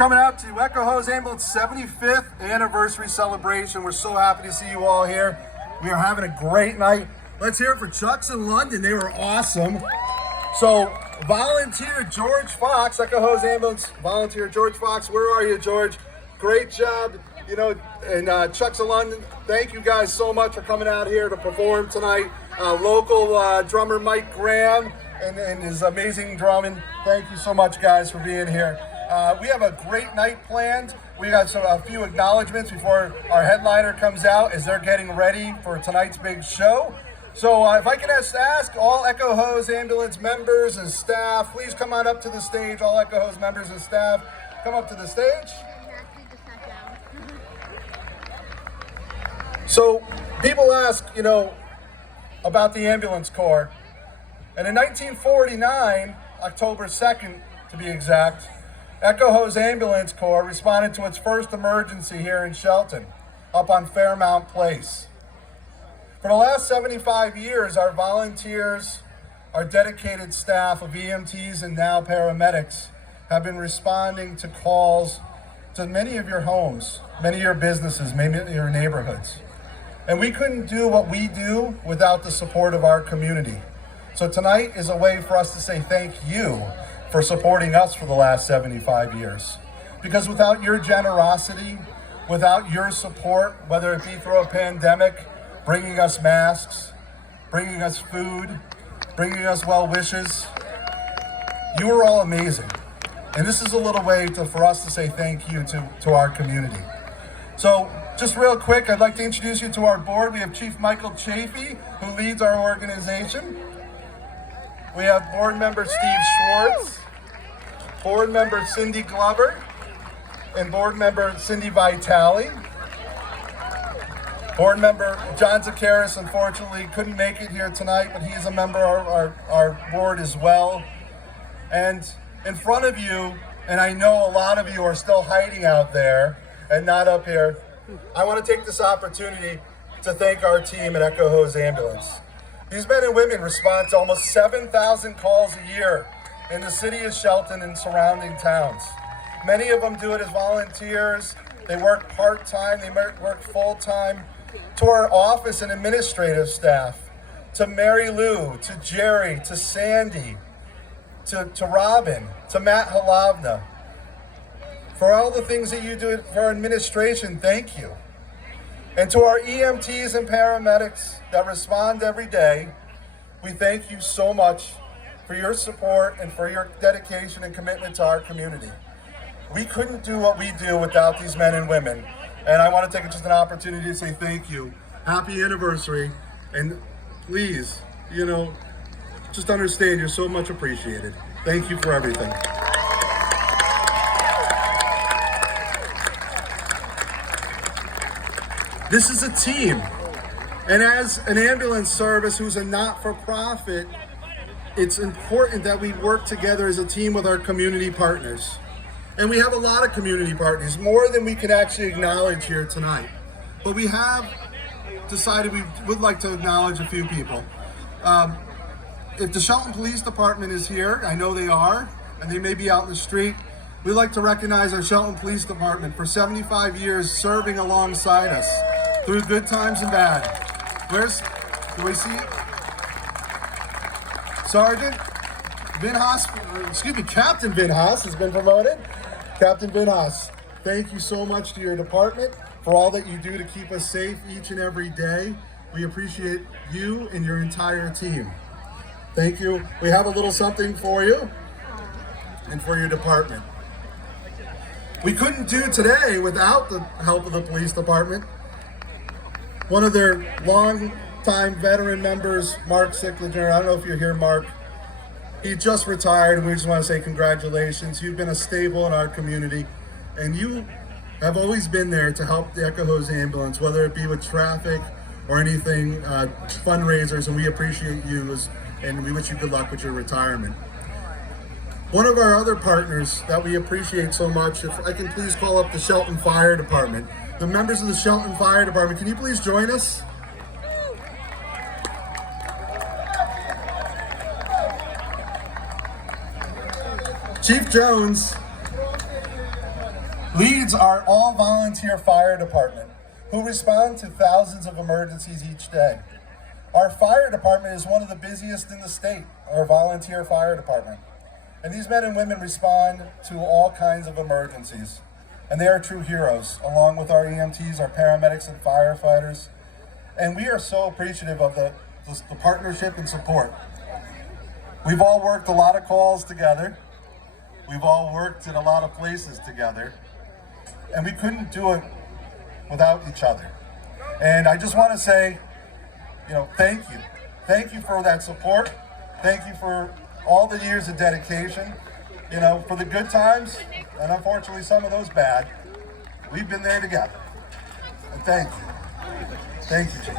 Coming out to Echo Hose Ambulance 75th anniversary celebration. We're so happy to see you all here. We are having a great night. Let's hear it for Chucks in London. They were awesome. So, volunteer George Fox, Echo Hose Ambulance volunteer George Fox. Where are you, George? Great job. You know, and Chucks in London, thank you guys so much for coming out here to perform tonight. Local drummer Mike Graham and his amazing drumming. Thank you so much, guys, for being here. We have a great night planned. We got a few acknowledgments before our headliner comes out as they're getting ready for tonight's big show. So if I can ask all Echo Hose Ambulance members and staff, please come on up to the stage. All Echo Hose members and staff, come up to the stage. So people ask, you know, about the ambulance corps. And in 1949, October 2nd to be exact, Echo Hose Ambulance Corps responded to its first emergency here in Shelton, up on Fairmount Place. For the last 75 years, our volunteers, our dedicated staff of EMTs and now paramedics have been responding to calls to many of your homes, many of your businesses, maybe your neighborhoods. And we couldn't do what we do without the support of our community. So tonight is a way for us to say thank you for supporting us for the last 75 years. Because without your generosity, without your support, whether it be through a pandemic, bringing us masks, bringing us food, bringing us well wishes, you are all amazing. And this is a little way for us to say thank you to our community. So just real quick, I'd like to introduce you to our board. We have Chief Michael Chafee, who leads our organization. We have board member Steve Schwartz, board member Cindy Glover, and board member Cindy Vitale. Board member John Zakaris unfortunately couldn't make it here tonight, but he's a member of our board as well. And in front of you, and I know a lot of you are still hiding out there and not up here, I want to take this opportunity to thank our team at Echo Hose Ambulance. These men and women respond to almost 7,000 calls a year in the city of Shelton and surrounding towns. Many of them do it as volunteers. They work part-time, they work full-time. To our office and administrative staff, to Mary Lou, to Jerry, to Sandy, to Robin, to Matt Halavna. For all the things that you do for our administration, thank you. And to our EMTs and paramedics that respond every day, we thank you so much for your support and for your dedication and commitment to our community. We couldn't do what we do without these men and women. And I want to take just an opportunity to say thank you. Happy anniversary. And please, you know, just understand you're so much appreciated. Thank you for everything. This is a team, and as an ambulance service who's a not-for-profit, it's important that we work together as a team with our community partners. And we have a lot of community partners, more than we can actually acknowledge here tonight. But we have decided we would like to acknowledge a few people. If the Shelton Police Department is here, I know they are, and they may be out in the street, we'd like to recognize our Shelton Police Department for 75 years serving alongside us through good times and bad. Do we see Sergeant Vinhas, Captain Vinhas has been promoted. Captain Vinhas, thank you so much to your department for all that you do to keep us safe each and every day. We appreciate you and your entire team. Thank you. We have a little something for you and for your department. We couldn't do today without the help of the police department. One of their long-time veteran members, Mark Sicklinger, I don't know if you're here, Mark. He just retired, and we just want to say congratulations. You've been a staple in our community, and you have always been there to help the Echo Hose Ambulance, whether it be with traffic or anything, fundraisers, and we appreciate you, and we wish you good luck with your retirement. One of our other partners that we appreciate so much, if I can please call up the Shelton Fire Department. The members of the Shelton Fire Department, can you please join us? Chief Jones leads our all-volunteer fire department, who respond to thousands of emergencies each day. Our fire department is one of the busiest in the state, our volunteer fire department. And these men and women respond to all kinds of emergencies. And they are true heroes, along with our EMTs, our paramedics and firefighters. And we are so appreciative of the partnership and support. We've all worked a lot of calls together. We've all worked in a lot of places together. And we couldn't do it without each other. And I just want to say, thank you. Thank you for that support. Thank you for all the years of dedication. For the good times, and unfortunately some of those bad, we've been there together. And thank you. Thank you, Chief.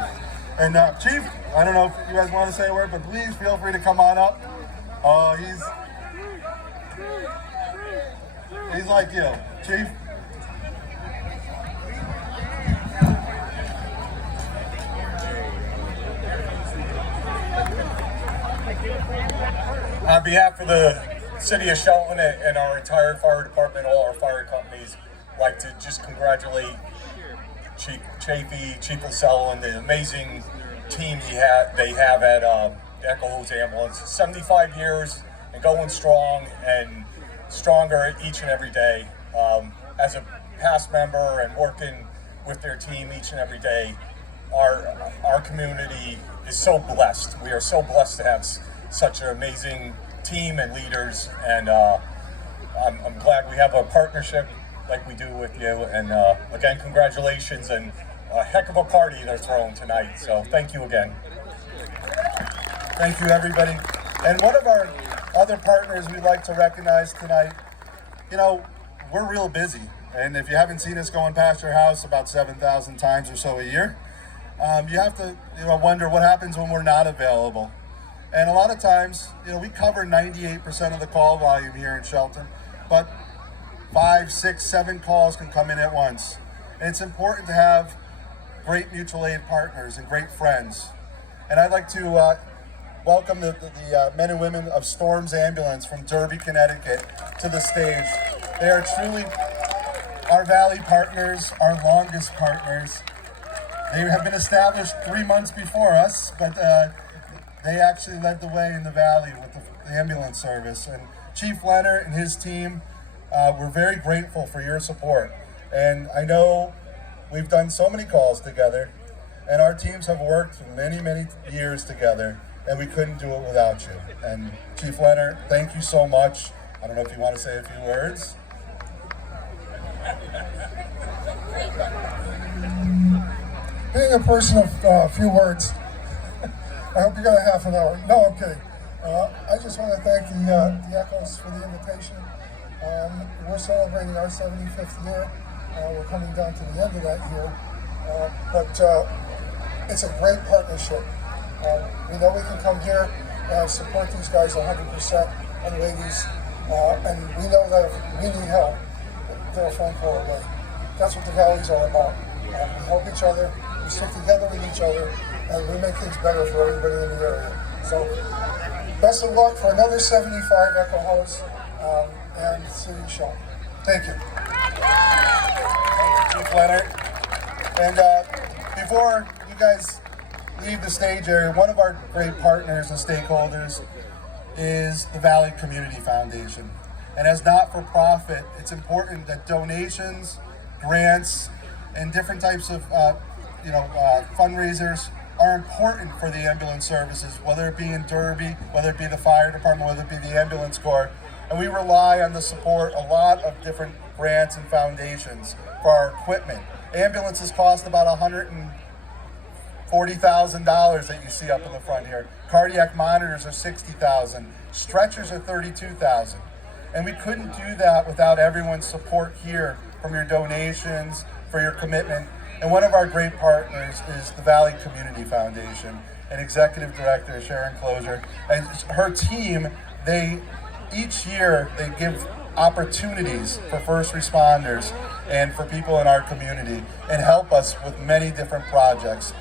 And Chief, I don't know if you guys want to say a word, but please feel free to come on up. Oh, he's like you. Chief? On behalf of the City of Shelton and our entire fire department, all our fire companies, I'd like to just congratulate Chief Chafee, Chief LaSella, and the amazing team they have at Echo Hose Ambulance. 75 years and going strong and stronger each and every day. As a past member and working with their team each and every day, our community is so blessed. We are so blessed to have such an amazing team and leaders, and I'm glad we have a partnership like we do with you. And again, congratulations, and a heck of a party they're throwing tonight. So thank you again. Thank you, everybody. And one of our other partners we'd like to recognize tonight, we're real busy. And if you haven't seen us going past your house about 7,000 times or so a year, you have to wonder what happens when we're not available. And a lot of times, we cover 98% of the call volume here in Shelton, but 5, 6, 7 calls can come in at once. And it's important to have great mutual aid partners and great friends. And I'd like to welcome the men and women of Storms Ambulance from Derby, Connecticut to the stage. They are truly our Valley partners, our longest partners. They have been established 3 months before us, but they actually led the way in the Valley with the ambulance service. And Chief Leonard and his team, we're very grateful for your support. And I know we've done so many calls together, and our teams have worked for many, many years together, and we couldn't do it without you. And Chief Leonard, thank you so much. I don't know if you want to say a few words. Being a person of few words, I hope you got a half an hour. No, I'm kidding. I just want to thank the Echoes for the invitation. We're celebrating our 75th year. We're coming down to the end of that year. But it's a great partnership. We know we can come here and support these guys 100% and ladies. And we know that if we need help, they're a phone call away. That's what the Valley's all about. We help each other, we stick together with each other, and we make things better for everybody in the area. So, best of luck for another 75 Echo Hose and City of Shelton. Thank you. Thank you, Chief Leonard. And before you guys leave the stage area, one of our great partners and stakeholders is the Valley Community Foundation. And as not-for-profit, it's important that donations, grants, and different types of fundraisers are important for the ambulance services, whether it be in Derby, whether it be the fire department, whether it be the ambulance corps. And we rely on the support, a lot of different grants and foundations for our equipment. Ambulances cost about $140,000 that you see up in the front here. Cardiac monitors are $60,000. Stretchers are $32,000. And we couldn't do that without everyone's support here, from your donations, for your commitment. And one of our great partners is the Valley Community Foundation, and Executive Director Sharon Closer. And her team, each year they give opportunities for first responders and for people in our community and help us with many different projects.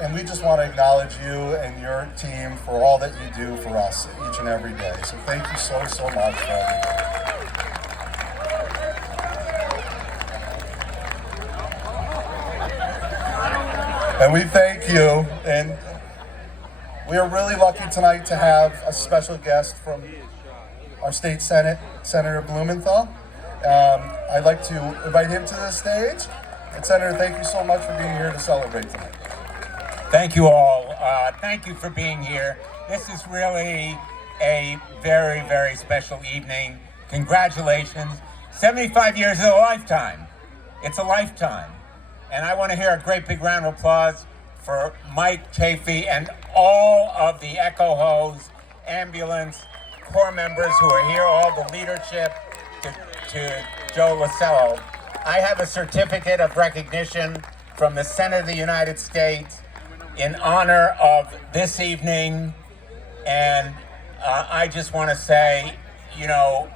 And we just want to acknowledge you and your team for all that you do for us each and every day. So thank you so much for everything. And we thank you. And we are really lucky tonight to have a special guest from our state Senate, Senator Blumenthal. I'd like to invite him to the stage. And Senator, thank you so much for being here to celebrate tonight. Thank you all. Thank you for being here. This is really a very, very special evening. Congratulations. 75 years is a lifetime. It's a lifetime. And I want to hear a great big round of applause for Mike Chafee and all of the Echo Hose ambulance corps members who are here, all the leadership, to Joe Lasello. I have a certificate of recognition from the Senate of the United States in honor of this evening. And I just want to say, you know,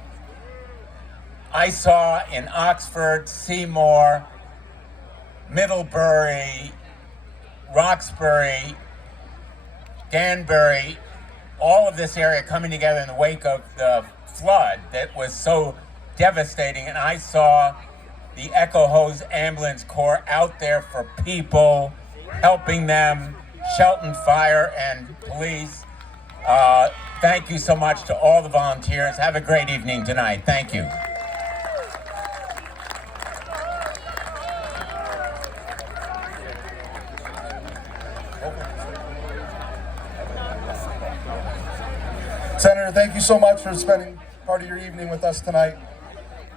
I saw in Oxford, Seymour, Middlebury, Roxbury, Danbury, all of this area coming together in the wake of the flood that was so devastating. And I saw the Echo Hose Ambulance Corps out there for people, helping them, Shelton Fire and Police. Thank you so much to all the volunteers. Have a great evening tonight. Thank you. Senator, thank you so much for spending part of your evening with us tonight.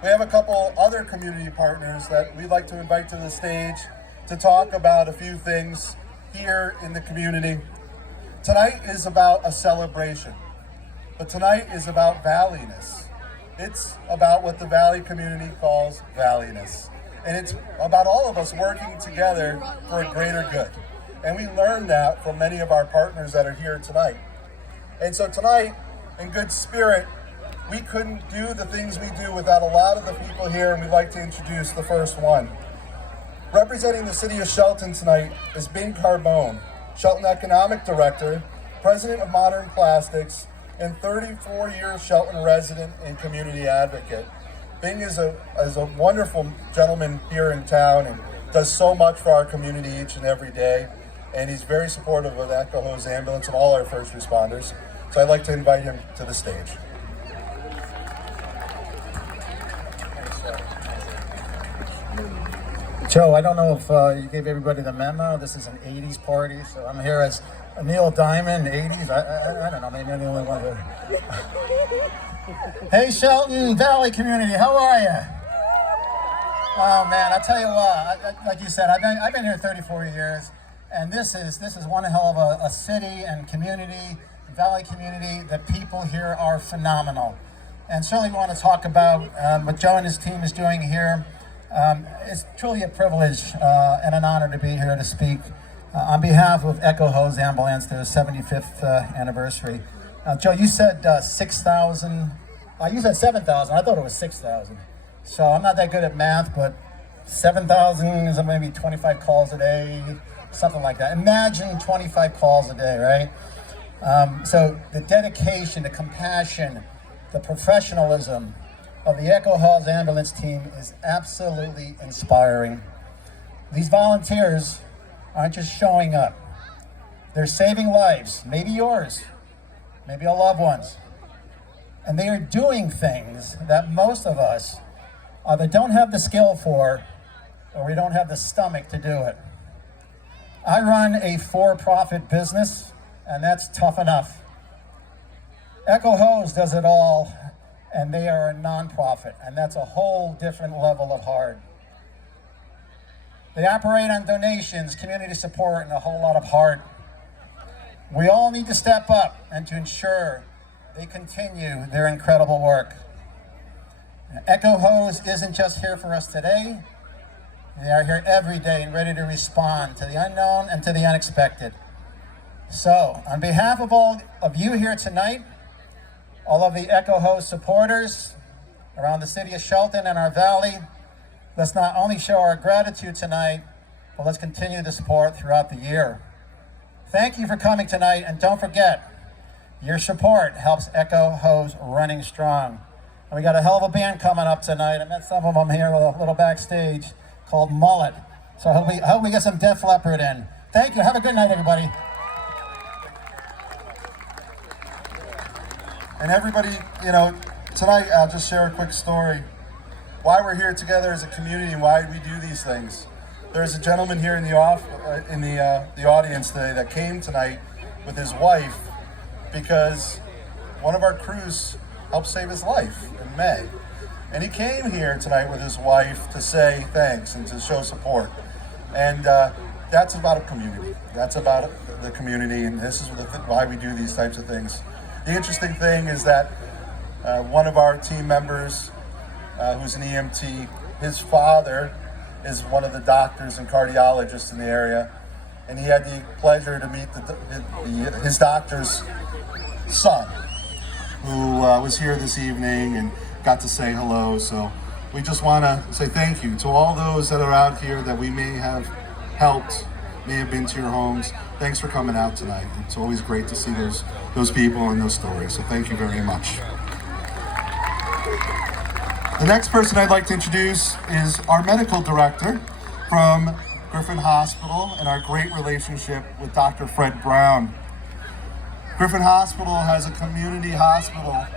We have a couple other community partners that we'd like to invite to the stage to talk about a few things here in the community. Tonight is about a celebration, but tonight is about valleyness. It's about what the Valley community calls valleyness. And it's about all of us working together for a greater good. And we learned that from many of our partners that are here tonight. And so tonight, in good spirit, we couldn't do the things we do without a lot of the people here, and we'd like to introduce the first one. Representing the city of Shelton tonight is Bing Carbone, Shelton Economic Director, President of Modern Plastics, and 34-year Shelton resident and community advocate. Bing is a wonderful gentleman here in town and does so much for our community each and every day. And he's very supportive of Echo Hose Ambulance and all our first responders. So I'd like to invite him to the stage. Joe, I don't know if you gave everybody the memo. This is an 80s party, so I'm here as Neil Diamond, 80s. I don't know, maybe I'm the only one here. Hey, Shelton Valley community, how are you? Oh man, I'll tell you what, like you said, I've been here 34 years, and this is one hell of a city and community, Valley community. The people here are phenomenal. And certainly we want to talk about what Joe and his team is doing here. It's truly a privilege and an honor to be here to speak on behalf of Echo Hose Ambulance, their 75th anniversary. Joe, you said 6,000. You said 7,000. I thought it was 6,000. So I'm not that good at math, but 7,000 is maybe 25 calls a day, something like that. Imagine 25 calls a day, right? So the dedication, the compassion, the professionalism of the Echo Hose Ambulance team is absolutely inspiring. These volunteers aren't just showing up. They're saving lives, maybe yours, maybe a loved one's. And they are doing things that most of us either don't have the skill for or we don't have the stomach to do it. I run a for-profit business, and that's tough enough. Echo Hose does it all, and they are a nonprofit, and that's a whole different level of hard. They operate on donations, community support, and a whole lot of heart. We all need to step up and to ensure they continue their incredible work. Echo Hose isn't just here for us today. They are here every day and ready to respond to the unknown and to the unexpected. So, on behalf of all of you here tonight, all of the Echo Hose supporters around the city of Shelton and our valley, let's not only show our gratitude tonight, but let's continue the support throughout the year. Thank you for coming tonight, and don't forget, your support helps Echo Hose running strong. And we got a hell of a band coming up tonight. I met some of them here a little backstage called Mullet. So I hope we get some Def Leppard in. Thank you. Have a good night, everybody. And everybody, tonight I'll just share a quick story. Why we're here together as a community and why we do these things. There's a gentleman here in the audience today that came tonight with his wife because one of our crews helped save his life in May. And he came here tonight with his wife to say thanks and to show support. And that's about a community. That's about the community, and this is why we do these types of things. The interesting thing is that one of our team members, who's an EMT, his father is one of the doctors and cardiologists in the area, and he had the pleasure to meet his doctor's son, who was here this evening and got to say hello. So we just want to say thank you to all those that are out here that we may have helped, may have been to your homes. Thanks for coming out tonight. It's always great to see those people and those stories. So thank you very much. The next person I'd like to introduce is our medical director from Griffin Hospital and our great relationship with Dr. Fred Brown. Griffin Hospital has a community hospital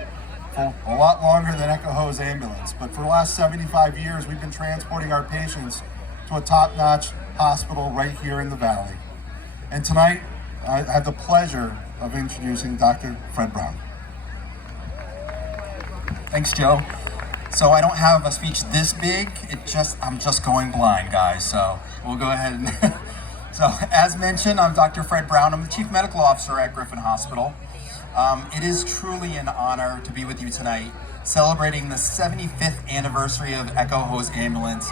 for a lot longer than Echo Hose Ambulance, but for the last 75 years, we've been transporting our patients to a top-notch hospital right here in the Valley. And tonight, I have the pleasure of introducing Dr. Fred Brown. Thanks, Joe. So I don't have a speech this big. I'm just going blind, guys. So we'll go ahead and. So as mentioned, I'm Dr. Fred Brown. I'm the Chief Medical Officer at Griffin Hospital. It is truly an honor to be with you tonight, celebrating the 75th anniversary of Echo Hose Ambulance,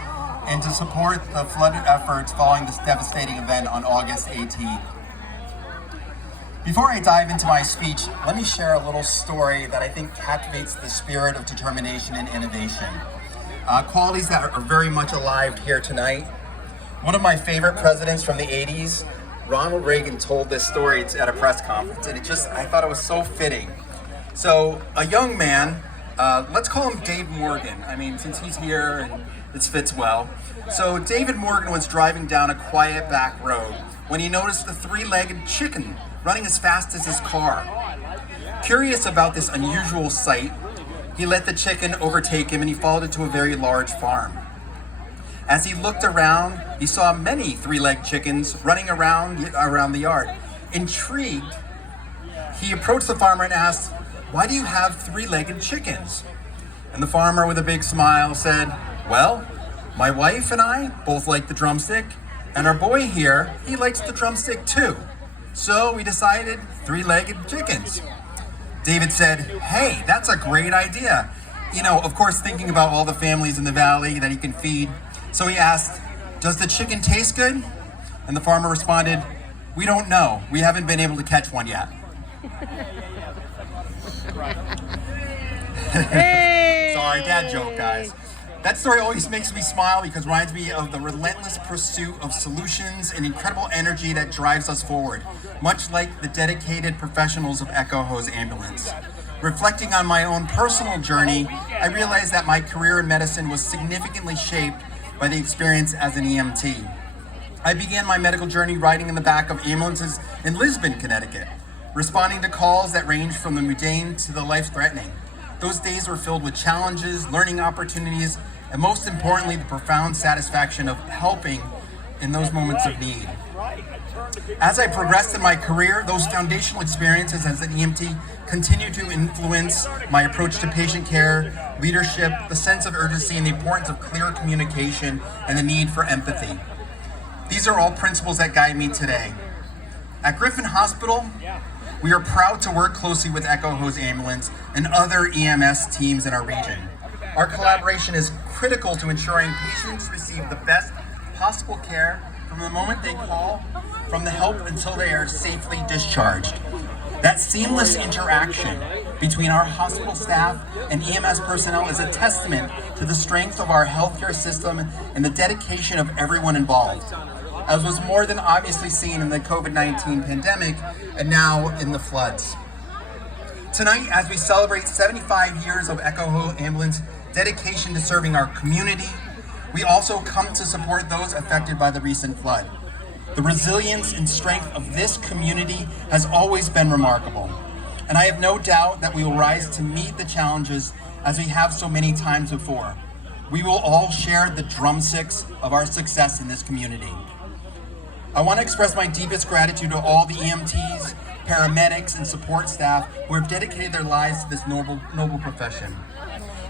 and to support the flood efforts following this devastating event on August 18th. Before I dive into my speech, let me share a little story that I think captivates the spirit of determination and innovation. Qualities that are very much alive here tonight. One of my favorite presidents from the 80s, Ronald Reagan, told this story at a press conference, and I thought it was so fitting. So a young man, let's call him Dave Morgan. I mean, since he's here, and this fits well. So David Morgan was driving down a quiet back road when he noticed the three-legged chicken running as fast as his car. Curious about this unusual sight, he let the chicken overtake him and he followed it to a very large farm. As he looked around, he saw many three-legged chickens running around the yard. Intrigued, he approached the farmer and asked, "Why do you have three-legged chickens?" And the farmer, with a big smile, said, "Well, my wife and I both like the drumstick, and our boy here, he likes the drumstick too. So we decided three-legged chickens." David said, "Hey, that's a great idea." Of course, thinking about all the families in the valley that he can feed. So he asked, "Does the chicken taste good?" And the farmer responded, "We don't know. We haven't been able to catch one yet." Sorry, dad joke, guys. That story always makes me smile because it reminds me of the relentless pursuit of solutions and incredible energy that drives us forward, much like the dedicated professionals of Echo Hose Ambulance. Reflecting on my own personal journey, I realized that my career in medicine was significantly shaped by the experience as an EMT. I began my medical journey riding in the back of ambulances in Lisbon, Connecticut, responding to calls that ranged from the mundane to the life-threatening. Those days were filled with challenges, learning opportunities, and most importantly, the profound satisfaction of helping in those moments of need. As I progressed in my career, those foundational experiences as an EMT continued to influence my approach to patient care, leadership, the sense of urgency, and the importance of clear communication and the need for empathy. These are all principles that guide me today. At Griffin Hospital, we are proud to work closely with Echo Hose Ambulance and other EMS teams in our region. Our collaboration is critical to ensuring patients receive the best possible care from the moment they call, from the help until they are safely discharged. That seamless interaction between our hospital staff and EMS personnel is a testament to the strength of our healthcare system and the dedication of everyone involved, as was more than obviously seen in the COVID-19 pandemic and now in the floods. Tonight, as we celebrate 75 years of Echo Hose Ambulance dedication to serving our community, we also come to support those affected by the recent flood. The resilience and strength of this community has always been remarkable, and I have no doubt that we will rise to meet the challenges as we have so many times before. We will all share the drumsticks of our success in this community. I want to express my deepest gratitude to all the EMTs, paramedics, and support staff who have dedicated their lives to this noble profession.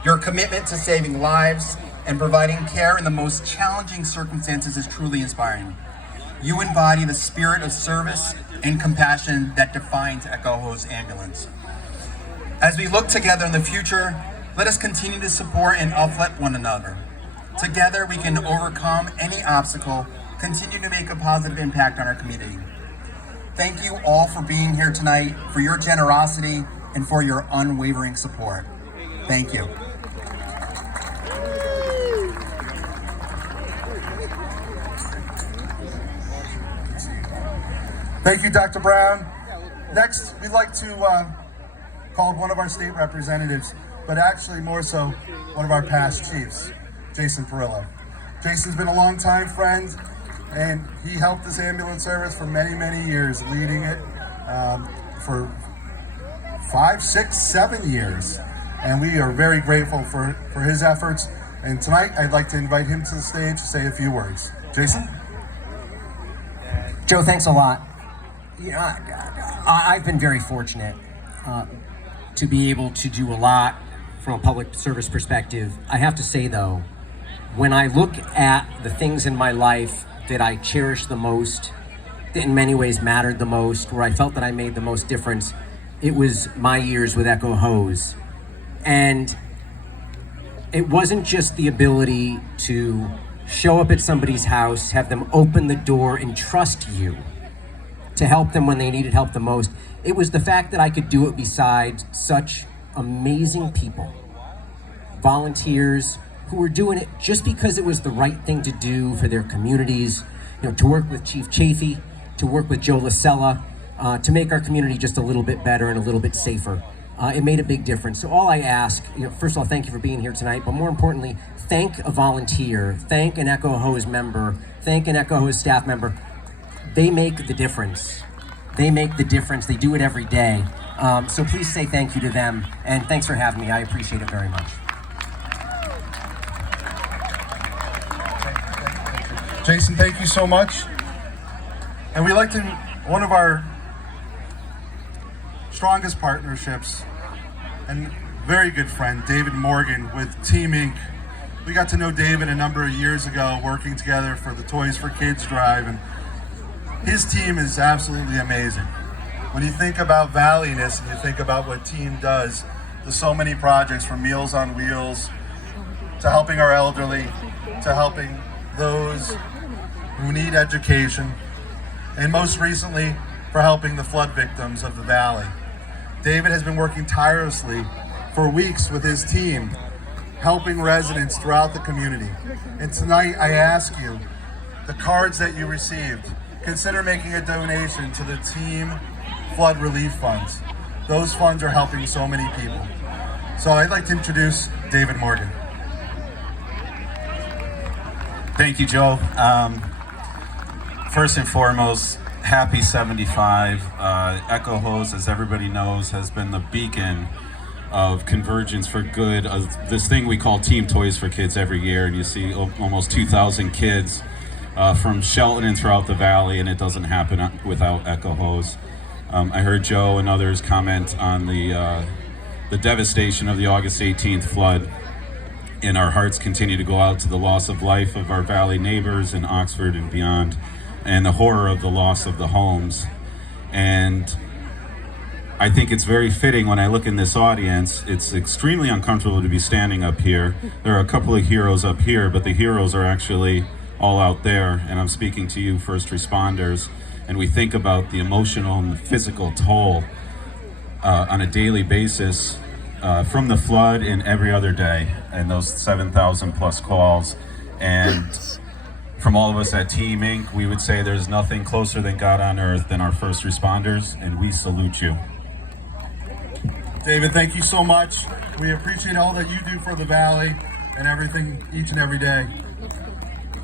Your commitment to saving lives and providing care in the most challenging circumstances is truly inspiring. You embody the spirit of service and compassion that defines Echo Hose Ambulance. As we look together in the future, let us continue to support and uplift one another. Together we can overcome any obstacle, continue to make a positive impact on our community. Thank you all for being here tonight, for your generosity, and for your unwavering support. Thank you. Thank you, Dr. Brown. Next, we'd like to call one of our state representatives, but actually more so one of our past chiefs, Jason Perillo. Jason's been a longtime friend, and he helped this ambulance service for many, many years, leading it for 5, 6, 7 years. And we are very grateful for his efforts. And tonight, I'd like to invite him to the stage to say a few words. Jason? Joe, thanks a lot. I've been very fortunate to be able to do a lot from a public service perspective. I have to say, though, when I look at the things in my life that I cherish the most, that in many ways mattered the most, where I felt that I made the most difference, it was my years with Echo Hose. And it wasn't just the ability to show up at somebody's house, have them open the door and trust you to help them when they needed help the most. It was the fact that I could do it beside such amazing people, volunteers who were doing it just because it was the right thing to do for their communities, to work with Chief Chafee, to work with Joe Lasella, to make our community just a little bit better and a little bit safer. It made a big difference. So all I ask, first of all, thank you for being here tonight, but more importantly, thank a volunteer, thank an Echo Hose member, thank an Echo Hose staff member. They make the difference. They make the difference. They do it every day. So please say thank you to them, and thanks for having me. I appreciate it very much. Jason, thank you so much. And we like to, one of our strongest partnerships and very good friend, David Morgan with Team Inc. We got to know David a number of years ago working together for the Toys for Kids drive, and his team is absolutely amazing. When you think about Valleyness and you think about what Team does, there's so many projects from Meals on Wheels to helping our elderly, to helping those who need education, and most recently for helping the flood victims of the Valley. David has been working tirelessly for weeks with his team, helping residents throughout the community. And tonight I ask you, the cards that you received, consider making a donation to the Team Flood Relief Funds. Those funds are helping so many people. So I'd like to introduce David Morgan. Thank you, Joe. First and foremost, happy 75. Echo Hose, as everybody knows, has been the beacon of convergence for good of this thing we call Team Toys for Kids every year. And you see almost 2,000 kids from Shelton and throughout the Valley, and it doesn't happen without Echo Hose. I heard Joe and others comment on the devastation of the August 18th flood, and our hearts continue to go out to the loss of life of our Valley neighbors in Oxford and beyond, and the horror of the loss of the homes. And I think it's very fitting when I look in this audience. It's extremely uncomfortable to be standing up here. There are a couple of heroes up here, but the heroes are actually all out there, and I'm speaking to you first responders, and we think about the emotional and the physical toll on a daily basis from the flood and every other day, and those 7,000 plus calls. And from all of us at Team Inc., we would say there's nothing closer than God on earth than our first responders, and we salute you. David, thank you so much. We appreciate all that you do for the Valley and everything each and every day.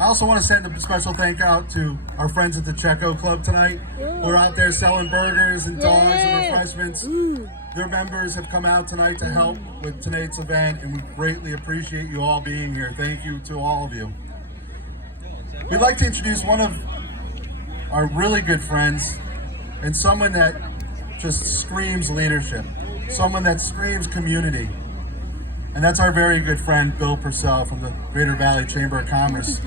I also want to send a special thank out to our friends at the Checo Club tonight. We're out there selling burgers and dogs and refreshments. Their members have come out tonight to help with tonight's event, and we greatly appreciate you all being here. Thank you to all of you. We'd like to introduce one of our really good friends and someone that just screams leadership, someone that screams community. And that's our very good friend, Bill Purcell from the Greater Valley Chamber of Commerce.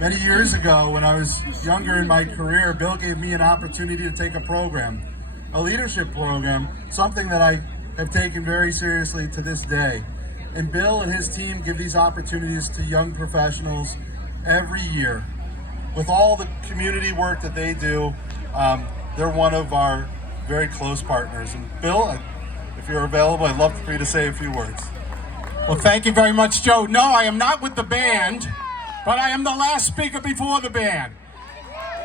Many years ago, when I was younger in my career, Bill gave me an opportunity to take a program, a leadership program, something that I have taken very seriously to this day. And Bill and his team give these opportunities to young professionals every year. With all the community work that they do, they're one of our very close partners. And Bill, if you're available, I'd love for you to say a few words. Well, thank you very much, Joe. No, I am not with the band, but I am the last speaker before the band.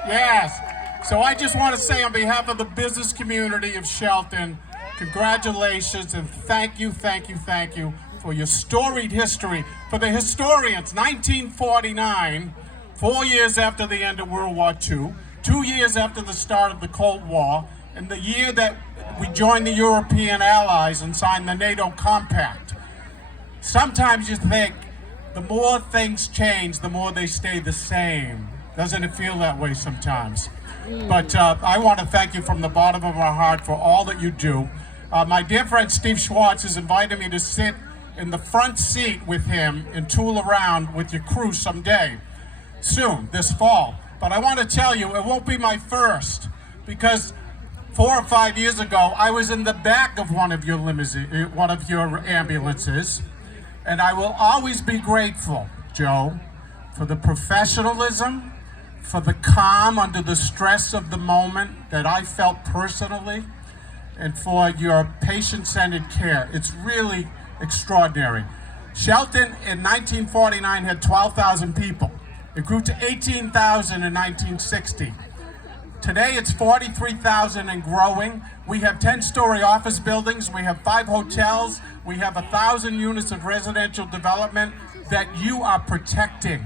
Yes. So I just want to say on behalf of the business community of Shelton, congratulations and thank you for your storied history. For the historians, 1949, 4 years after the end of World War II, 2 years after the start of the Cold War, and the year that we joined the European allies and signed the NATO Compact. Sometimes you think the more things change, the more they stay the same. Doesn't it feel that way sometimes? But I want to thank you from the bottom of my heart for all that you do. My dear friend Steve Schwartz has invited me to sit in the front seat with him and tool around with your crew someday, soon, this fall. But I want to tell you, it won't be my first, because 4 or 5 years ago, I was in the back of one of your ambulances. And I will always be grateful, Joe, for the professionalism, for the calm under the stress of the moment that I felt personally, and for your patient-centered care. It's really extraordinary. Shelton in 1949 had 12,000 people. It grew to 18,000 in 1960. Today it's 43,000 and growing. We have 10-story office buildings, we have 5 hotels, we have 1,000 units of residential development that you are protecting.